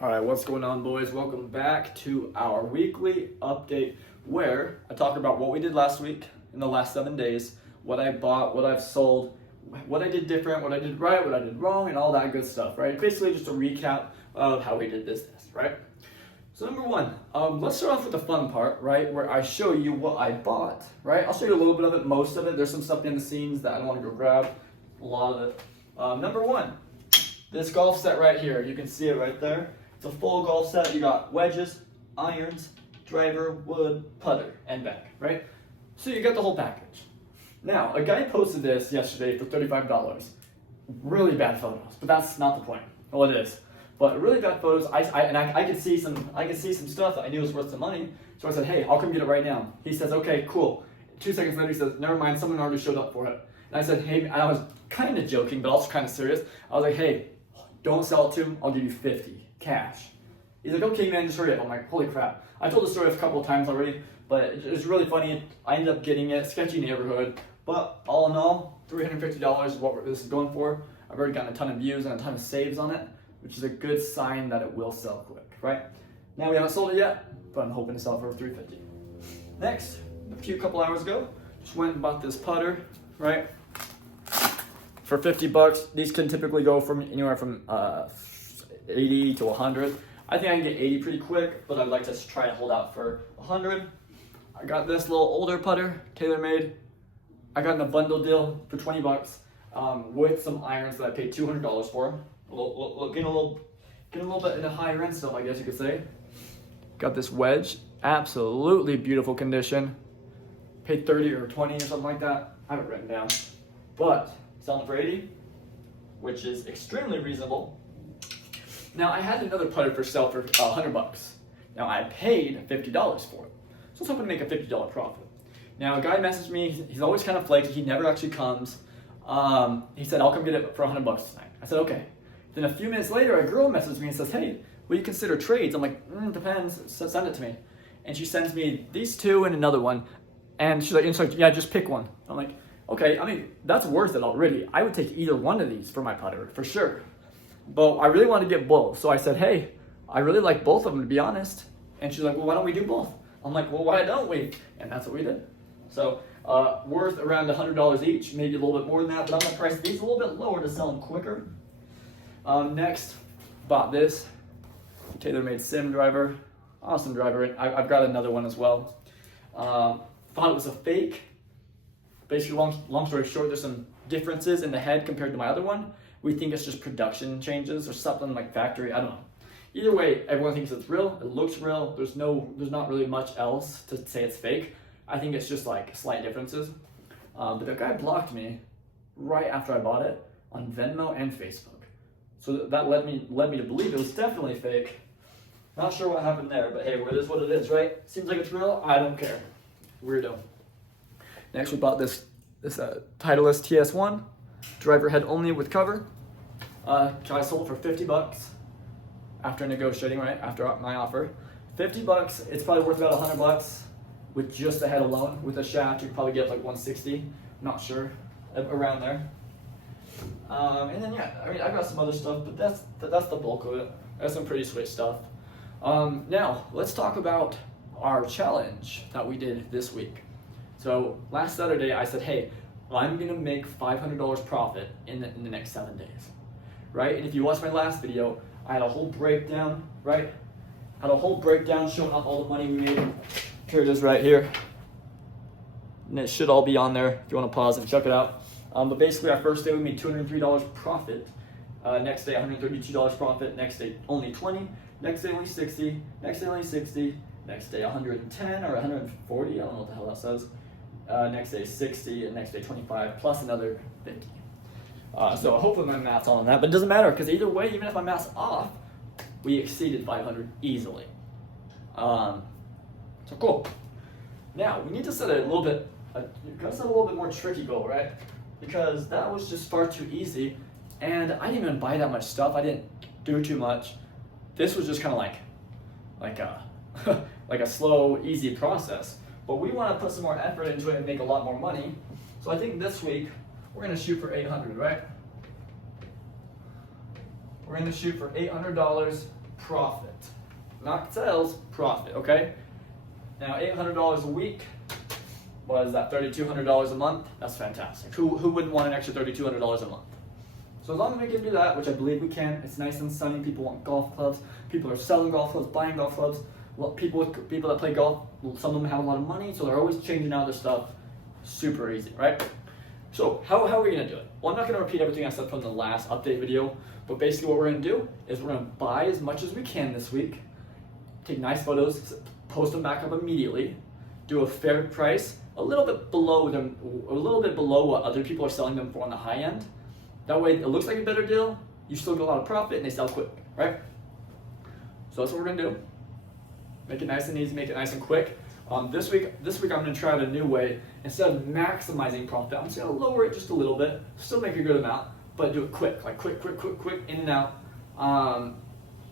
All right, what's going on, boys? Welcome back to our weekly update where I talk about what we did last week in the last 7 days, what I bought, what I've sold, what I did different, what I did right, what I did wrong, and all that good stuff, right? Basically just a recap of how we did business, right? So number one, let's start off with the fun part, right? Where I show you what I bought, right? I'll show you a little bit of it, most of it. There's some stuff behind the scenes that I don't want to go grab, a lot of it. Number one, this golf set right here. You can see it right there. It's a full golf set. You got wedges, irons, driver, wood, putter, and bag, right? So you got the whole package. Now, a guy posted this yesterday for $35. Really bad photos, but that's not the point. Well, it is, but really bad photos. I could see some stuff that I knew was worth some money. So I said, hey, I'll come get it right now. He says, okay, cool. 2 seconds later, he says, never mind, someone already showed up for it. And I said, hey, and I was kind of joking, but also kind of serious. I was like, hey, don't sell it to him. I'll give you 50 cash. He's like, okay, man, just hurry up. I'm like, holy crap. I told the story a couple of times already, but it was really funny. I ended up getting it, sketchy neighborhood, but all in all, $350 is what this is going for. I've already gotten a ton of views and a ton of saves on it, which is a good sign that it will sell quick, right? Now we haven't sold it yet, but I'm hoping to sell it for $350. Next, a couple hours ago, just went and bought this putter, right? For $50, these can typically go from anywhere from 80 to 100. I think I can get 80 pretty quick, but I'd like to try to hold out for 100. I got this little older putter, TaylorMade. I got in a bundle deal for $20 with some irons that I paid $200 for. Getting a little bit into higher end stuff, I guess you could say. Got this wedge, absolutely beautiful condition. Paid 30 or 20 or something like that. I have it written down, but selling it for 80, which is extremely reasonable. Now I had another putter for sale for $100. Now I paid $50 for it, so I was hoping to make a $50 profit. Now a guy messaged me. He's always kind of flaky. He never actually comes. He said, "I'll come get it for $100 tonight." I said, "Okay." Then a few minutes later, a girl messaged me and says, "Hey, will you consider trades?" I'm like, "Depends. Send it to me." And she sends me these two and another one, and she's like, "Yeah, just pick one." I'm like, "Okay. I mean, that's worth it already. I would take either one of these for my putter for sure." But I really wanted to get both. So I said, hey, I really like both of them, to be honest. And she's like, well, why don't we do both? I'm like, well, why don't we? And that's what we did. So worth around $100 each, maybe a little bit more than that. But I'm going to price these a little bit lower to sell them quicker. Next, bought this TaylorMade Sim driver. Awesome driver. I've got another one as well. Thought it was a fake. Basically, long story short, there's some differences in the head compared to my other one. We think it's just production changes or something like factory. I don't know. Either way, everyone thinks it's real. It looks real. There's not really much else to say it's fake. I think it's just like slight differences. But the guy blocked me right after I bought it on Venmo and Facebook. So that led me to believe it was definitely fake. Not sure what happened there, but hey, it is what it is, right? Seems like it's real. I don't care. Weirdo. Next, we bought this Titleist TS1. Driver head only with cover. I sold for $50 after negotiating, right? After my offer. $50, it's probably worth about $100 with just the head alone. With the shaft, you could probably get like 160. Not sure, around there. And then yeah, I mean, I got some other stuff, but that's the bulk of it. That's some pretty sweet stuff. Now, let's talk about our challenge that we did this week. So last Saturday, I said, hey, I'm gonna make $500 profit in the next 7 days, right? And if you watched my last video, I had a whole breakdown, right? Had a whole breakdown showing off all the money we made. Here it is right here. And it should all be on there if you wanna pause and check it out. But basically our first day we made $203 profit. Next day $132 profit. Next day only 20. Next day only 60. Next day only 60. Next day 110 or 140. I don't know what the hell that says. Next day 60, and next day 25, plus another 50. So hopefully my math's on that, but it doesn't matter because either way, even if my math's off, we exceeded 500 easily. So cool. Now we need to set a little bit more tricky goal, right? Because that was just far too easy, and I didn't even buy that much stuff. I didn't do too much. This was just kind of like a slow, easy process. But we want to put some more effort into it and make a lot more money. So I think this week we're going to shoot for 800, right? We're going to shoot for $800 profit. Not sales, profit, okay? Now, $800 a week, what is that, $3,200 a month? That's fantastic. Who wouldn't want an extra $3,200 a month? So as long as we can do that, which I believe we can, it's nice and sunny, people want golf clubs, people are selling golf clubs, buying golf clubs. Well, people that play golf, some of them have a lot of money, so they're always changing out their stuff. Super easy, right? So how are we gonna do it? Well, I'm not gonna repeat everything I said from the last update video, but basically what we're gonna do is we're gonna buy as much as we can this week, take nice photos, post them back up immediately, do a fair price, a little bit below what other people are selling them for on the high end. That way it looks like a better deal, you still get a lot of profit, and they sell quick, right? So that's what we're gonna do. Make it nice and easy, make it nice and quick. This week I'm gonna try out a new way. Instead of maximizing profit, I'm just gonna lower it just a little bit, still make a good amount, but do it quick, like quick, in and out.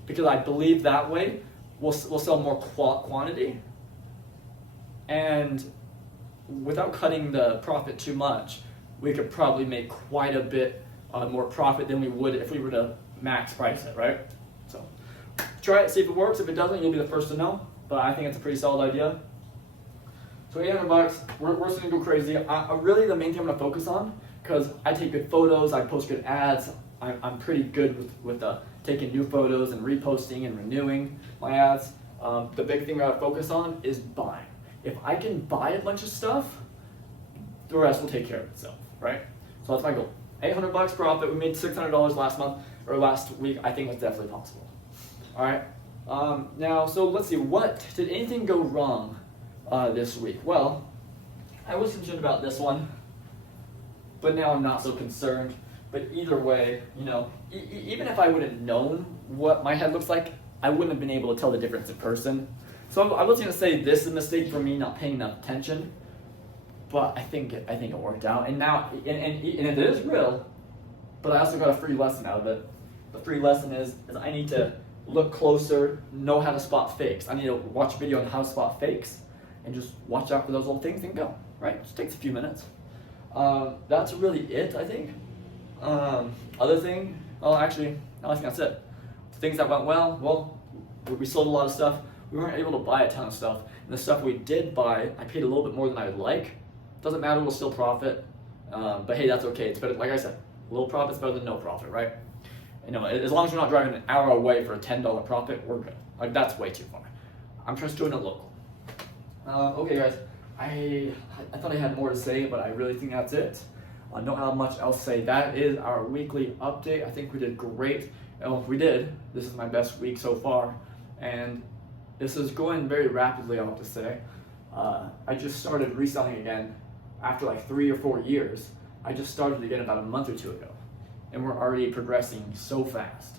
Because I believe that way we'll sell more quantity, and without cutting the profit too much, we could probably make quite a bit more profit than we would if we were to max price it, right? So try it, see if it works. If it doesn't, you'll be the first to know, but I think it's a pretty solid idea. So $800, we're just gonna go crazy. Really the main thing I'm gonna focus on, because I take good photos, I post good ads, I'm pretty good with taking new photos and reposting and renewing my ads. The big thing I gotta focus on is buying. If I can buy a bunch of stuff, the rest will take care of itself, right? So that's my goal. $800 profit, we made $600 last month, or last week. I think it's definitely possible. All right, now, so let's see, did anything go wrong this week? Well, I was concerned about this one, but now I'm not so concerned. But either way, you know, even if I would have known what my head looks like, I wouldn't have been able to tell the difference in person. So I was gonna say this is a mistake for me not paying enough attention, but I think it worked out. And now, and it is real, but I also got a free lesson out of it. The free lesson is I need to look closer, know how to spot fakes. I need to watch a video on how to spot fakes, and just watch out for those little things and go, right? It just takes a few minutes. That's really it, I think. Other thing, actually, no, I think that's it. The things that went well, we sold a lot of stuff. We weren't able to buy a ton of stuff. And the stuff we did buy, I paid a little bit more than I would like. Doesn't matter, we'll still profit. But hey, that's okay. It's better, like I said, a little profit's better than no profit, right? You know, as long as we're not driving an hour away for a $10 profit, we're good. Like, that's way too far. I'm just doing it local. Okay, guys, I thought I had more to say, but I really think that's it. I don't have much else to say. That is our weekly update. I think we did great. Well, we did. This is my best week so far, and this is going very rapidly, I have to say. I just started reselling again after like 3 or 4 years. I just started again about a month or two ago, and we're already progressing so fast.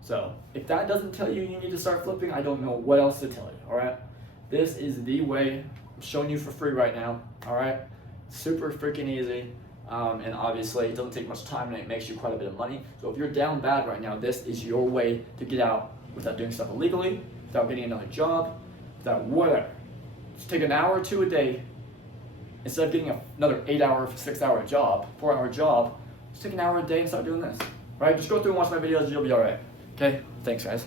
So if that doesn't tell you you need to start flipping, I don't know what else to tell you, all right? This is the way. I'm showing you for free right now, all right? Super freaking easy. And obviously it doesn't take much time, and it makes you quite a bit of money. So if you're down bad right now, this is your way to get out without doing stuff illegally, without getting another job, without whatever. Just take an hour or two a day. Instead of getting another 8-hour, 6-hour job, 4-hour job, just take an hour a day and start doing this. Right? Just go through and watch my videos, you'll be all right. Okay? Thanks, guys.